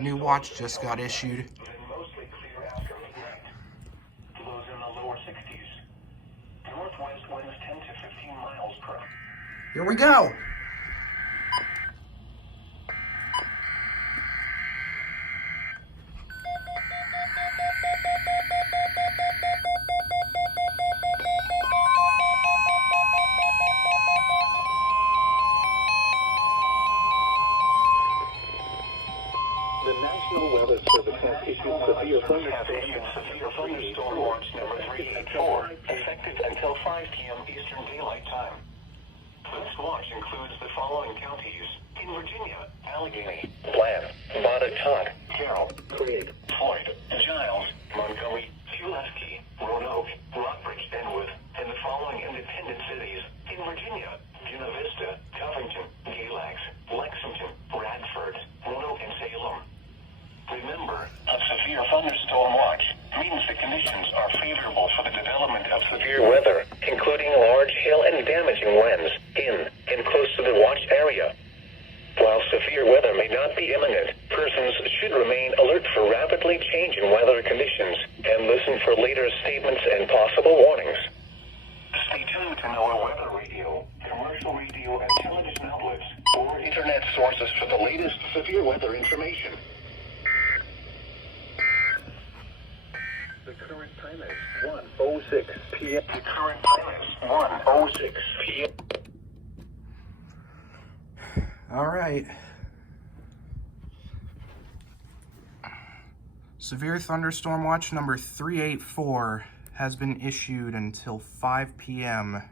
New watch just got issued. Mostly clear after midnight. Lows in the lower 60s. Northwest winds 10 to 15 miles per hour. Here we go. The National Weather Service has issued severe thunderstorm watch number 384, effective until 5 p.m. Eastern Daylight Time. This watch includes the following counties: in Virginia: Allegheny, Bland, Montauk, Carroll, Craig, Floyd, Giles, Montgomery, Pulaski, Roanoke, Rockbridge, Enwood, and the following independent cities: in Virginia: Buena Vista, Covington, Galax, Lexington, Radford, Roanoke, and Salem. Remember, a severe thunderstorm watch means the conditions are favorable for the development of severe weather, including large hail and damaging winds in and close to the watch area. While severe weather may not be imminent, persons should remain alert for rapidly changing weather conditions and listen for later statements and possible warnings. Stay tuned to NOAA Weather Radio, commercial radio and television outlets, or internet sources for the latest severe weather information. The current time is 1:06 p.m. The current time is 1:06 p.m. All right. Severe thunderstorm watch number 384 has been issued until 5 p.m.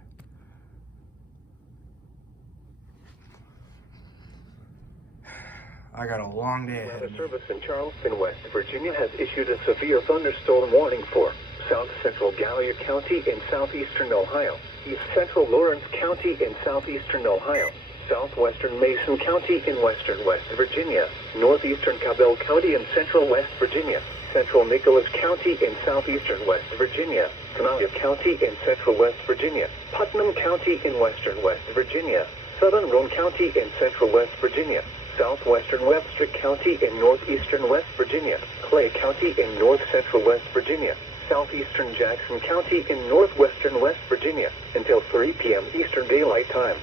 I got a long day ahead The of me. service in Charleston, West Virginia has issued a severe thunderstorm warning for South Central Gallia County in southeastern Ohio, East Central Lawrence County in southeastern Ohio, southwestern Mason County in western West Virginia, northeastern Cabell County in central West Virginia, central Nicholas County in southeastern West Virginia, Kanawha County in central West Virginia, Putnam County in western West Virginia, southern Roane County in central West Virginia, southwestern Webster County in northeastern West Virginia, Clay County in north central West Virginia, southeastern Jackson County in northwestern West Virginia, until 3 p.m. Eastern Daylight Time.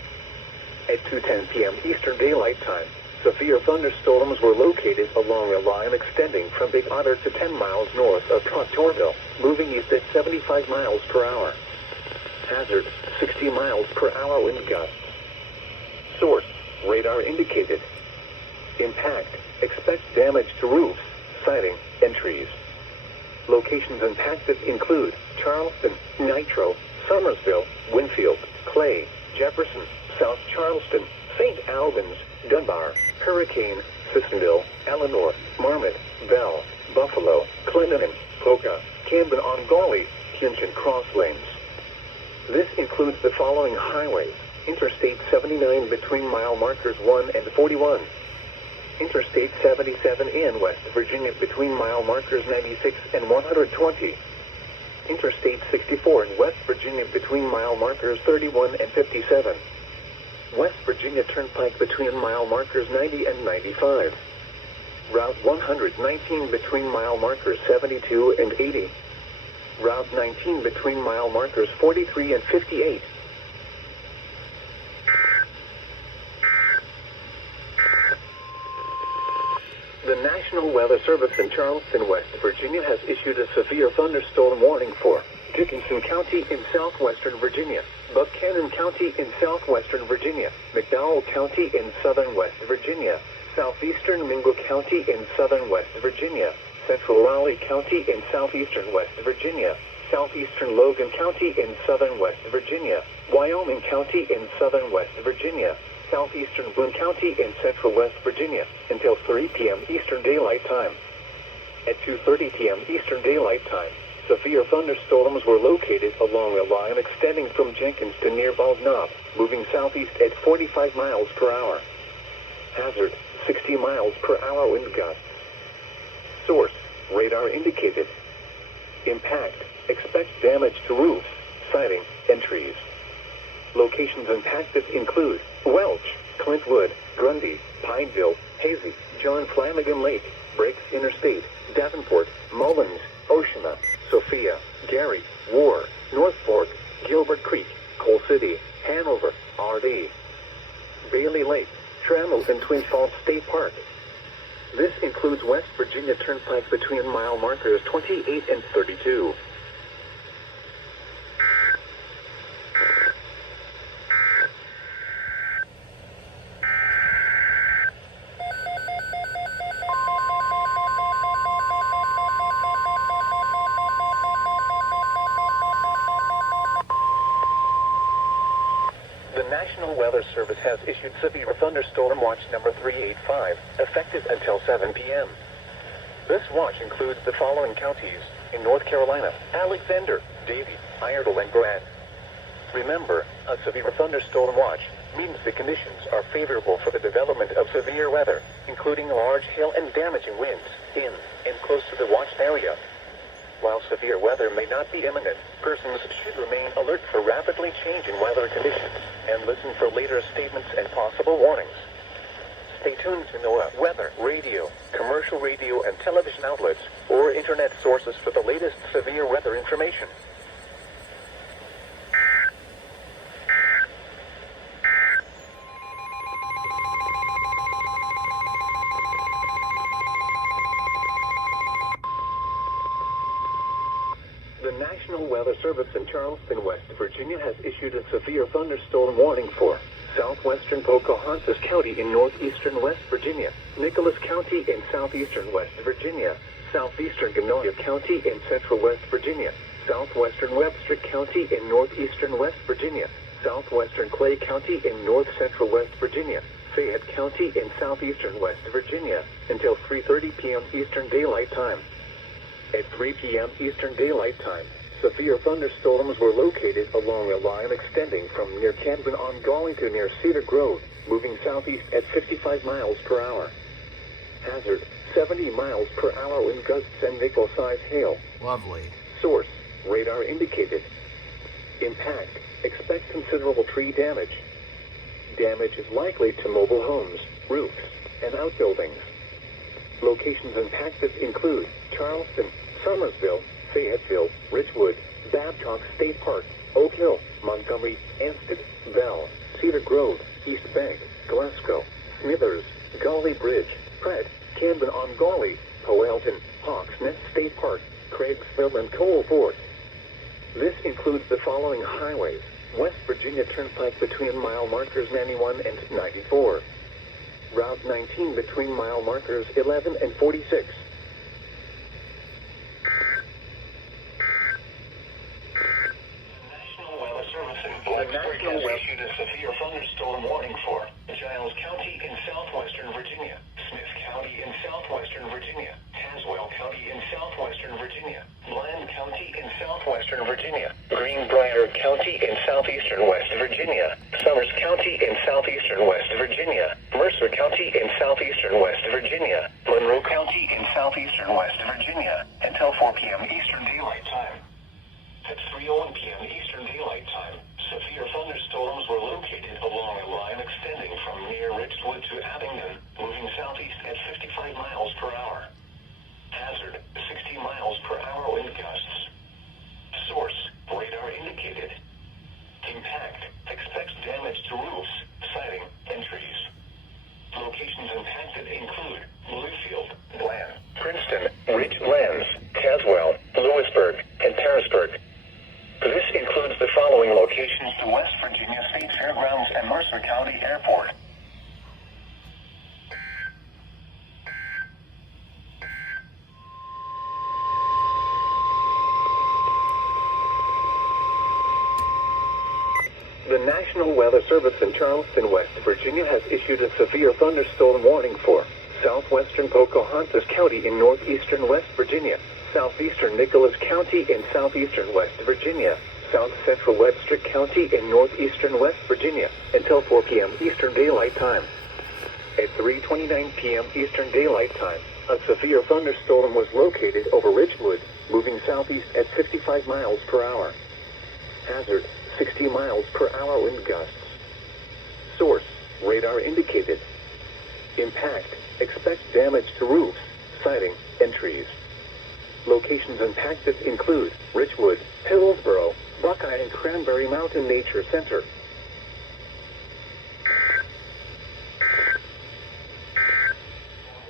At 2:10 p.m. Eastern Daylight Time, severe thunderstorms were located along a line extending from Big Otter to 10 miles north of Proctorville, moving east at 75 miles per hour. Hazard, 60 miles per hour wind gusts. Source, radar indicated. Impact, expect damage to roofs, siding, and trees. Locations impacted include Charleston, Nitro, Somersville, Winfield, Clay, Jefferson, South Charleston, St. Albans, Dunbar, Hurricane, Sissonville, Eleanor, Marmot, Bell, Buffalo, Clinton, Polka, Camden-on-Gauley, Kinchin Cross Lanes. This includes the following highways: Interstate 79 between mile markers 1 and 41. Interstate 77 in West Virginia between mile markers 96 and 120. Interstate 64 in West Virginia between mile markers 31 and 57. West Virginia Turnpike between mile markers 90 and 95. Route 119 between mile markers 72 and 80. Route 19 between mile markers 43 and 58. The National Weather Service in Charleston, West Virginia has issued a severe thunderstorm warning for Dickinson County in southwestern Virginia, Buchanan County in southwestern Virginia, McDowell County in southern West Virginia, southeastern Mingo County in southern West Virginia, central Raleigh County in southeastern West Virginia, southeastern Logan County in southern West Virginia, Wyoming County in southern West Virginia, southeastern Boone County in central West Virginia, until 3 p.m. Eastern Daylight Time. At 2:30 p.m. Eastern Daylight Time, severe thunderstorms were located along a line extending from Jenkins to near Bald Knob, moving southeast at 45 miles per hour. Hazard, 60 miles per hour wind gusts. Source, radar indicated. Impact, expect damage to roofs, siding, and trees. Locations impacted include Welch, Clintwood, Grundy, Pineville, Hazy, John Flanagan Lake, Breaks Interstate, Davenport, Mullins, Oceana, Sophia, Gary, War, North Fork, Gilbert Creek, Coal City, Hanover, RD, Bailey Lake, Trammell and Twin Falls State Park. This includes West Virginia Turnpike between mile markers 28 and 32. The National Weather Service has issued severe thunderstorm watch number 385, effective until 7 p.m. This watch includes the following counties in North Carolina: Alexander, Davie, Iredell, and Grant. Remember, a severe thunderstorm watch means the conditions are favorable for the development of severe weather, including large hail and damaging winds in and close to the watched area. While severe weather may not be imminent, persons should remain alert for rapidly changing weather conditions and listen for later statements and possible warnings. Stay tuned to NOAA weather, radio, commercial radio and television outlets, or internet sources for the latest severe weather information. The National Weather Service in Charleston, West Virginia has issued a severe thunderstorm warning for southwestern Pocahontas County in northeastern West Virginia, Nicholas County in southeastern West Virginia, southeastern Genoa County in central West Virginia, southwestern Webster County in northeastern West Virginia, southwestern Clay County in north central West Virginia, Fayette County in southeastern West Virginia, until 3:30 p.m. Eastern Daylight Time. At 3 p.m. Eastern Daylight Time, severe thunderstorms were located along a line extending from near Camden-on-Gauley to near Cedar Grove, moving southeast at 55 miles per hour. Hazard, 70 miles per hour wind gusts and nickel-sized hail. Lovely. Source, radar indicated. Impact, expect considerable tree damage. Damage is likely to mobile homes, roofs, and outbuildings. Locations impacted include Charleston, Summersville, Fayetteville, Richwood, Babcock State Park, Oak Hill, Montgomery, Ansted, Bell, Cedar Grove, East Bank, Glasgow, Smithers, Gauley Bridge, Pratt, Camden-on-Gauley, Powelton, Hawks Nest State Park, Craigsville, and Coal Fort. This includes the following highways: West Virginia Turnpike between mile markers 91 and 94. Route 19 between mile markers 11 and 46. National Weather Service in Blacksburg has issued a severe thunderstorm warning for Giles County in southwestern Virginia, Smith County in southwestern Virginia, Tazewell County in southwestern Virginia, Bland County in southwestern Virginia, Greenbrier County in southeastern West Virginia, Summers County in southeastern West Virginia, Mercer County in southeastern West Virginia, Monroe County in southeastern West Virginia, until 4 p.m. Eastern Daylight Time. At 3:01 p.m. Eastern Daylight Time, severe thunderstorms were located along a line extending from near Richwood to Abingdon, moving southeast at 55 miles per hour. Hazard, 60 miles per hour wind gusts. Source, radar indicated. Impact, expects damage to roofs, siding, and trees. Locations impacted include Bluefield, Bland, Princeton, Ridgelands, Tazewell, Lewisburg, and Harrisburg. This includes the following locations to West Virginia State Fairgrounds and Mercer County Airport. The National Weather Service in Charleston, West Virginia has issued a severe thunderstorm warning for southwestern Pocahontas County in northeastern West Virginia, southeastern Nicholas County in southeastern West Virginia, south central Webster County in northeastern West Virginia, until 4 p.m. Eastern Daylight Time. At 3:29 p.m. Eastern Daylight Time, a severe thunderstorm was located over Richwood, moving southeast at 55 miles per hour. Hazard, 60 miles per hour wind gusts. Source, radar indicated. Impact. Expect damage to roofs, siding, and trees. Locations impacted include Richwood, Hillsborough, Buckeye, and Cranberry Mountain Nature Center.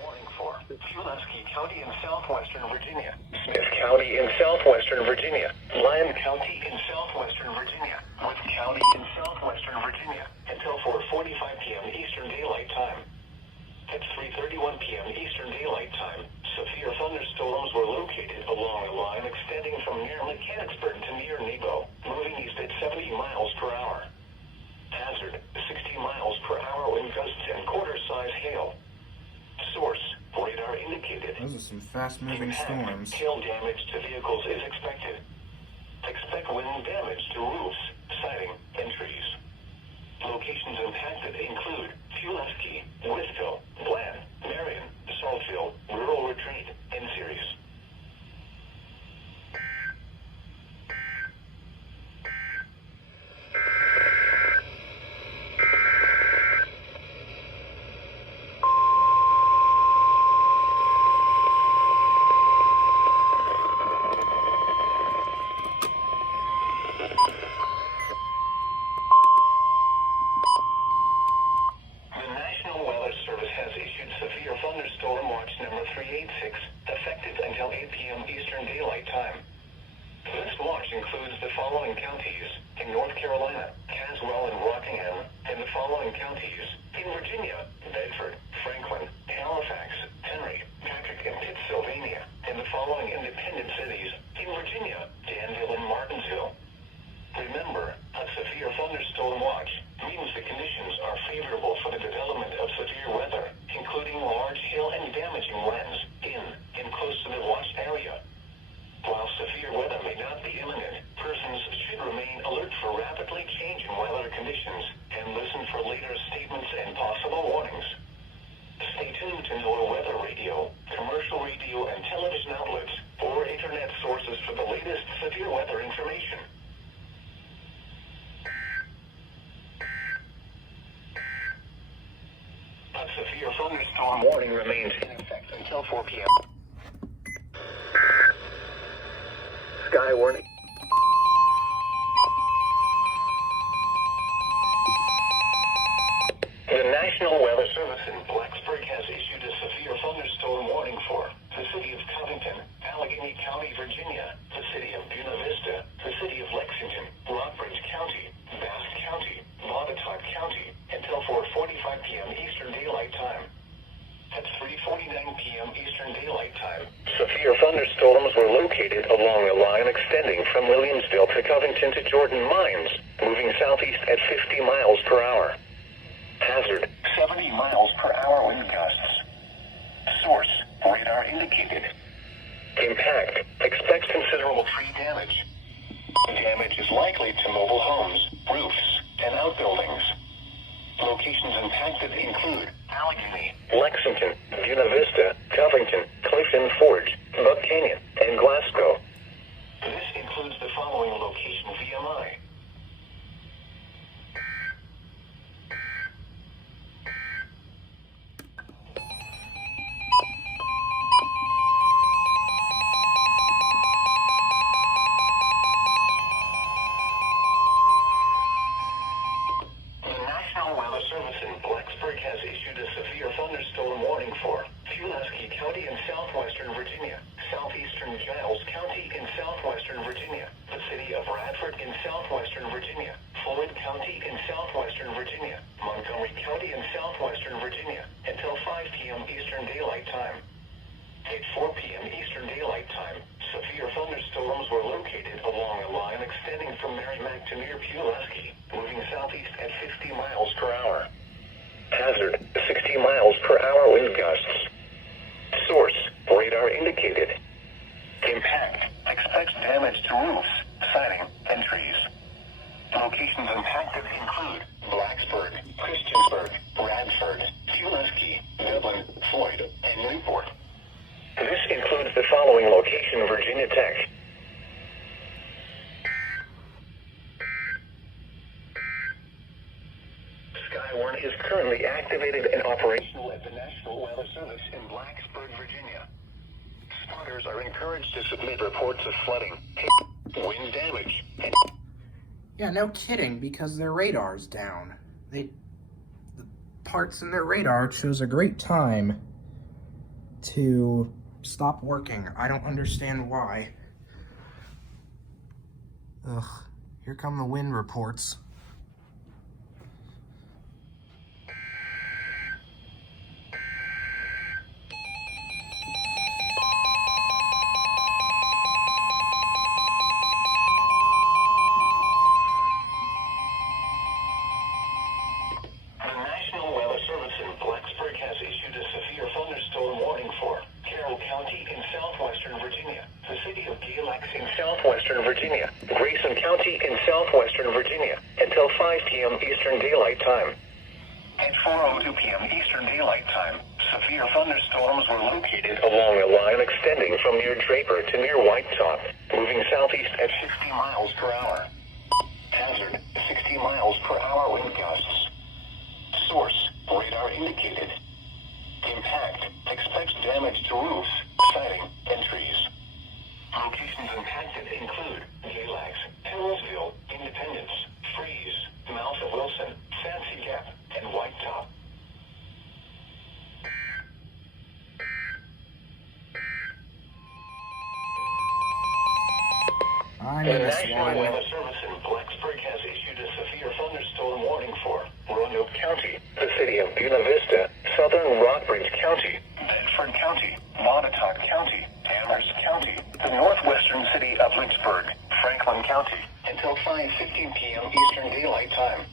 Warning for Pulaski County in southwestern Virginia, Smith County in southwestern Virginia, Lyon County in southwestern Virginia, Wood County in southwestern Virginia, until 4:45 p.m. Eastern Daylight Time. At 3:31 p.m. Eastern Daylight Time, severe thunderstorms were located along a line extending from near Mechanicsburg to near Nebo, moving east at 70 miles per hour. Hazard, 60 miles per hour wind gusts and quarter-size hail. Source, radar indicated. Those are some fast-moving storms. Hail damage to vehicles is expected. Expect wind damage to roofs, siding, and trees. Locations impacted include Pulaski, Withville, Bland, Marion, Saltville, Rural Retreat, and Ceres. The National Weather Service has issued severe thunderstorm watch number 386, effective until 8 p.m. Eastern Daylight Time. This watch includes the following counties in North Carolina, Caswell and Rockingham, and the following counties in Virginia, Bedford, Franklin, Halifax, Henry, Patrick, and Pittsylvania, and the following independent cities in Virginia, Danville and Martinsville. Remember, a severe thunderstorm watch means the conditions are favorable for the development of severe weather, including large hail and damaging winds in and close to the watched area. While severe weather may not be imminent, persons should remain alert for rapidly changing weather conditions and listen for later statements and possible warnings. Stay tuned to NOAA weather radio, commercial radio and television outlets, or internet sources for the latest severe weather information. A severe thunderstorm warning remains in effect until 4 p.m. Sky warning. The National Weather Service in Blacksburg has issued a severe thunderstorm warning for the city of Covington, Allegheny County, Virginia, the city of Buena Vista, the city of Lexington, Rockbridge County, Bath County, Botetourt County, until 4:45 p.m. Eastern Daylight Time. At 3:49 p.m. Eastern Daylight Time, severe thunderstorms were located along a line extending from Williamsville to Covington to Jordan Mines, moving southeast at 50 miles per hour. Hazard, 70 miles per hour wind gusts. Source, radar indicated. Impact, expect considerable tree damage. Damage is likely to mobile homes, roofs, and outbuildings. Locations impacted include Allegheny, Lexington, Buena Vista, Covington, Clifton Forge, Buck Canyon, and Glasgow. This includes the following location VMI. Has issued a severe thunderstorm warning for Pulaski County in southwestern Virginia, southeastern Giles County in southwestern Virginia, the city of Radford in southwestern Virginia, Floyd County in southwestern Virginia, Montgomery County in southwestern Virginia, until 5 p.m. Eastern Daylight Time. At 4 p.m. Eastern Daylight Time, severe thunderstorms were located along a line extending from Merrimack to near Pulaski, moving southeast at 50 miles per hour. Hazard, 60 miles per hour wind gusts. Source, radar indicated. Impact, expect damage to roofs, siding, and trees. Locations impacted include Blacksburg, Christiansburg, Radford, Pulaski, Dublin, Floyd, and Newport. This includes the following location Virginia Tech. Skywarn is currently Weather Service in Blacksburg, Virginia. Spotters are encouraged to submit reports of flooding, wind damage, and... Yeah, no kidding, because their radar's down. The parts in their radar chose a great time to stop working. I don't understand why. Ugh, here come the wind reports. Southwestern Virginia, Grayson County in southwestern Virginia, until 5 p.m. Eastern Daylight Time. At 4:02 p.m. Eastern Daylight Time, severe thunderstorms were located along a line extending from near Draper to near White Top, moving southeast at 50 miles per hour. Hazard, 60 miles per hour wind gusts. Source, radar indicated. Impact, expects damage to roofs, siding, and trees. Locations impacted include Galax, Townsville, Independence, Freeze, Mouth of Wilson, Fancy Gap, and White Top. The National Weather Service in Blacksburg has issued a severe thunderstorm warning for Roanoke County, the city of Buena Vista, southern Rockbridge County, Bedford County, Montauk County, Amherst County, the northwestern city of Lynchburg, Franklin County, until 5:15 p.m. Eastern Daylight Time.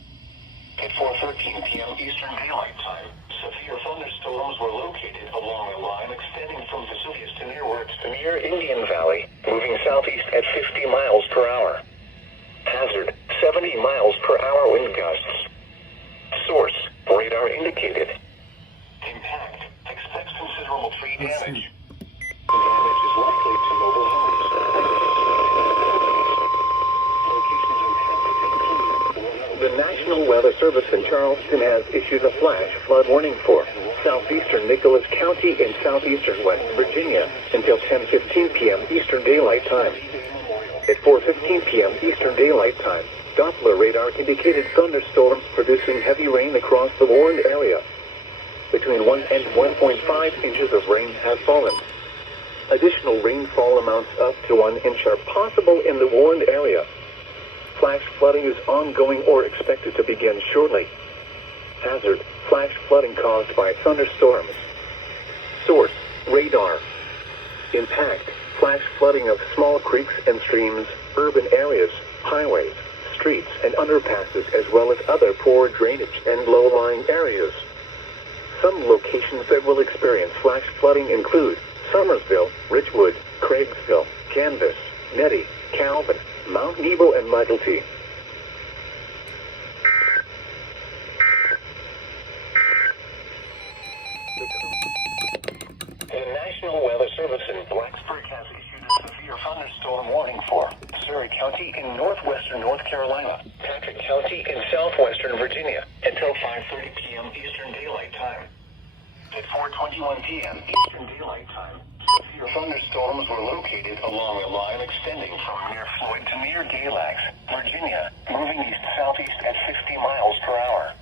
At 4:13 p.m. Eastern Daylight Time, severe thunderstorms were located along a line extending from Vesuvius to near Indian Valley, moving southeast at 50 miles per hour. Hazard, 70 miles per hour wind gusts. Source, radar indicated. Impact, expects considerable tree damage. Damage is likely to mobile homes. The National Weather Service in Charleston has issued a flash flood warning for southeastern Nicholas County in southeastern West Virginia until 10:15 p.m. Eastern Daylight Time. At 4:15 p.m. Eastern Daylight Time, Doppler radar indicated thunderstorms producing heavy rain across the warned area. Between 1 and 1.5 inches of rain have fallen. Additional rainfall amounts up to 1 inch are possible in the warned area. Flash flooding is ongoing or expected to begin shortly. Hazard, flash flooding caused by thunderstorms. Source, radar. Impact, flash flooding of small creeks and streams, urban areas, highways, streets, and underpasses, as well as other poor drainage and low-lying areas. Some locations that will experience flash flooding include Summersville, Richwood, Craigsville, Canvas, Nettie, Calvin, Mount Nebo, and Michaelty. The National Weather Service in Blacksburg has issued a severe thunderstorm warning for Surrey County in northwestern North Carolina, Patrick County in southwestern Virginia, until 5:30 p.m. Eastern Daylight Time. At 4:21 p.m. Eastern Daylight Time, severe thunderstorms were located along a line extending from near Floyd to near Galax, Virginia, moving east-southeast at 50 miles per hour.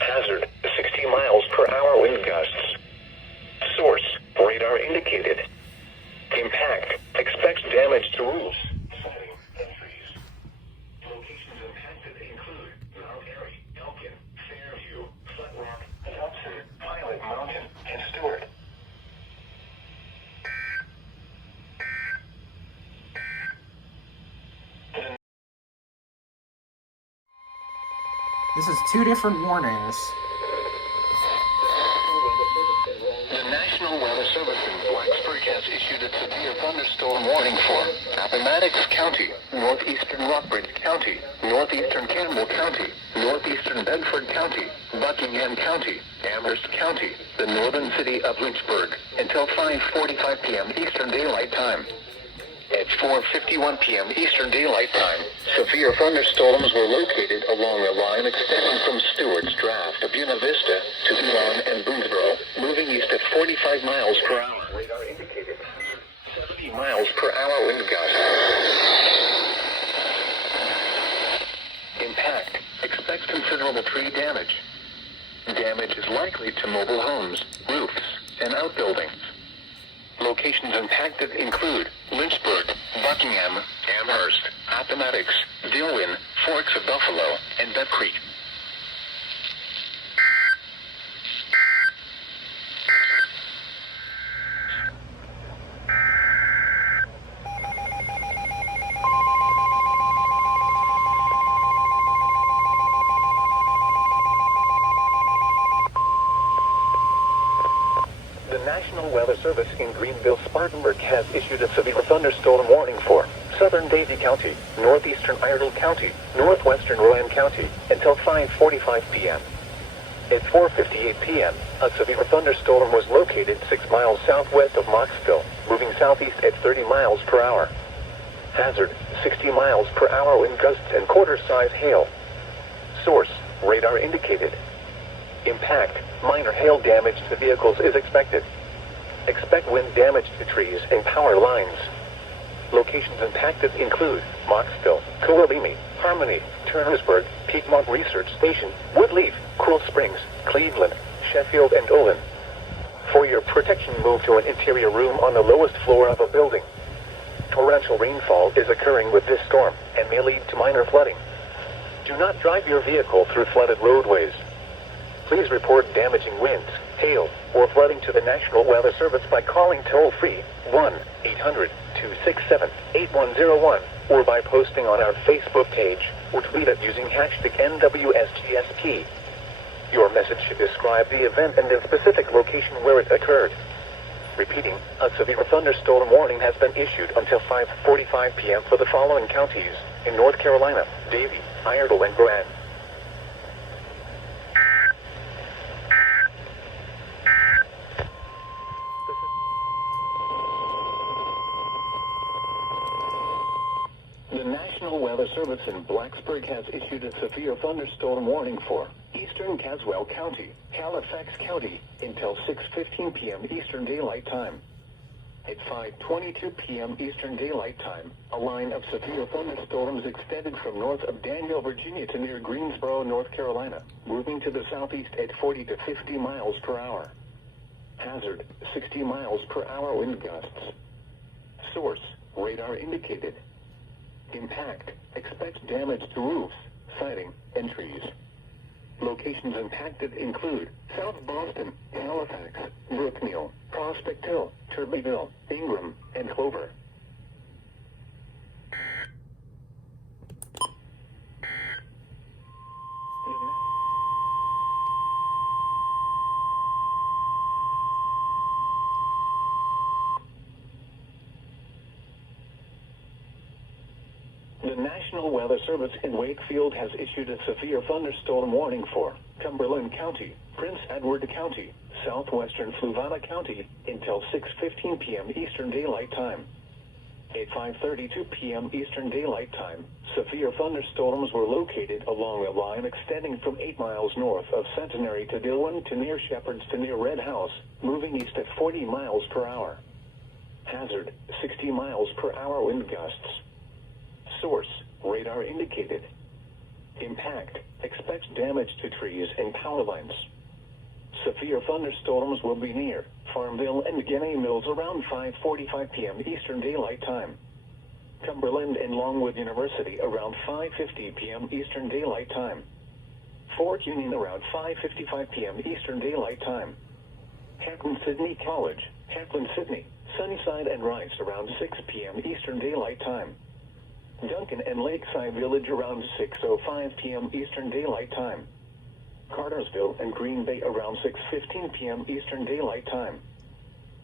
Hazard, 60 miles per hour wind gusts. Source, radar indicated. Impact, expects damage to roofs, siding, and trees. Locations impacted include Mount Airy, Elkin, Fairview, Flat Rock, Hudson, Pilot Mountain, and Stewart. This is two different warnings. The National Weather Service in Blacksburg has issued a severe thunderstorm warning for Appomattox County, northeastern Rockbridge County, northeastern Campbell County, northeastern Bedford County, Buckingham County, Amherst County, the northern city of Lynchburg, until 5:45 p.m. Eastern Daylight Time. At 4:51 p.m. Eastern Daylight Time, severe thunderstorms were located along a line extending from Stewart's Draft to Buena Vista to Elon and Boothboro, moving east at 45 miles per hour. Radar indicated 70 miles per hour wind gusts. Impact. Expect considerable tree damage. Damage is likely to mobile homes, roofs, and outbuildings. Locations impacted include Lynchburg, Buckingham, Amherst, Appomattox, Dillwyn, Forks of Buffalo, and Beck Creek. The National Weather Service in Greenville-Spartanburg has issued a severe thunderstorm warning for southern Davie County, northeastern Iredell County, northwestern Rowan County until 5:45 p.m. At 4:58 p.m., a severe thunderstorm was located 6 miles southwest of Mocksville, moving southeast at 30 miles per hour. Hazard, 60 miles per hour wind gusts and quarter-size hail. Source, radar indicated. Impact, minor hail damage to vehicles is expected. Expect wind damage to trees and power lines. Locations impacted include Mocksville, Coalimi, Harmony, Turnersburg, Piedmont Research Station, Woodleaf, Cool Springs, Cleveland, Sheffield, and Olin. For your protection, move to an interior room on the lowest floor of a building. Torrential rainfall is occurring with this storm and may lead to minor flooding. Do not drive your vehicle through flooded roadways. Please report damaging winds, hail, or flooding to the National Weather Service by calling toll-free 1-800-267-8101 or by posting on our Facebook page or tweet it using hashtag NWSGSP. Your message should describe the event and the specific location where it occurred. Repeating, a severe thunderstorm warning has been issued until 5:45 p.m. for the following counties in North Carolina: Davie, Iredell, and Grand. The National Weather Service in Blacksburg has issued a severe thunderstorm warning for eastern Caswell County, Halifax County, until 6:15 p.m. Eastern Daylight Time. At 5:22 p.m. Eastern Daylight Time, a line of severe thunderstorms extended from north of Daniel, Virginia to near Greensboro, North Carolina, moving to the southeast at 40 to 50 miles per hour. Hazard, 60 miles per hour wind gusts. Source, radar indicated. Impact, expect damage to roofs, siding, and trees. Locations impacted include South Boston, Halifax, Brookneal, Prospect Hill, Turbyville, Ingram, and Clover. The National Weather Service in Wakefield has issued a severe thunderstorm warning for Cumberland County, Prince Edward County, southwestern Fluvanna County until 6:15 p.m. Eastern Daylight Time. At 5:32 p.m. Eastern Daylight Time, severe thunderstorms were located along a line extending from 8 miles north of Centenary to Dillwyn to near Shepherds to near Red House, moving east at 40 miles per hour. Hazard, 60 miles per hour wind gusts. Source, radar indicated. Impact, expect damage to trees and power lines. Severe thunderstorms will be near Farmville and Guinea Mills around 5:45 p.m. Eastern Daylight Time. Cumberland and Longwood University around 5:50 p.m. Eastern Daylight Time. Fort Union around 5:55 p.m. Eastern Daylight Time. Hampton-Sydney College, Hampton-Sydney, Sunnyside and Rice around 6 p.m. Eastern Daylight Time. Duncan and Lakeside Village around 6:05 p.m. Eastern Daylight Time. Cartersville and Green Bay around 6:15 p.m. Eastern Daylight Time.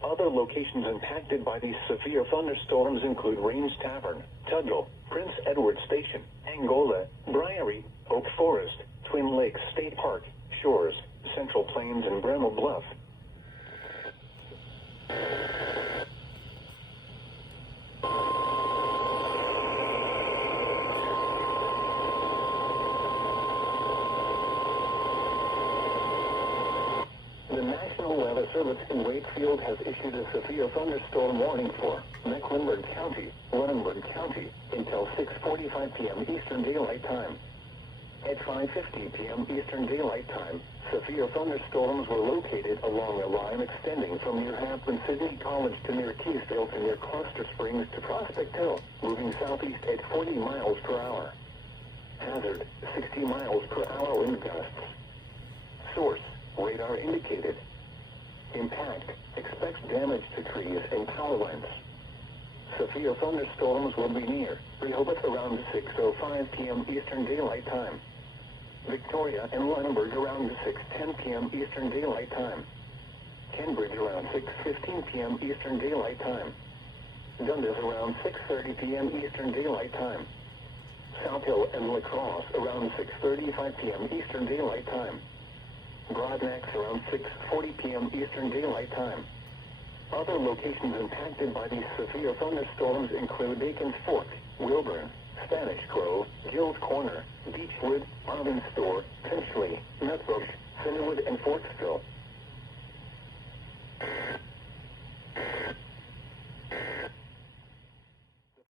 Other locations impacted by these severe thunderstorms include Rains Tavern, Tudgall, Prince Edward Station, Angola, Briary, Oak Forest, Twin Lakes State Park, Shores, Central Plains, and Bremel Bluff. The National Weather Service Office in Wakefield has issued a severe thunderstorm warning for Mecklenburg County, Lunenburg County, until 6:45 p.m. Eastern Daylight Time. At 5:50 p.m. Eastern Daylight Time, severe thunderstorms were located along a line extending from near Hampton Sydney College to near Keysville to near Cluster Springs to Prospect Hill, moving southeast at 40 miles per hour. Hazard, 60 miles per hour wind gusts. Source, radar indicated. Impact, expects damage to trees and power lines. Severe thunderstorms will be near Rehoboth around 6:05 p.m. Eastern Daylight Time. Victoria and Lunenburg around 6:10 p.m. Eastern Daylight Time. Cambridge around 6:15 p.m. Eastern Daylight Time. Dundas around 6:30 p.m. Eastern Daylight Time. South Hill and La Crosse around 6:35 p.m. Eastern Daylight Time. Broadnax around 6:40 p.m. Eastern Daylight Time. Other locations impacted by these severe thunderstorms include Bacon's Fork, Wilburn, Spanish Grove, Gill's Corner, Beechwood, Marvin Store, Finchley, Nutbush, Cinderwood, and Forksville.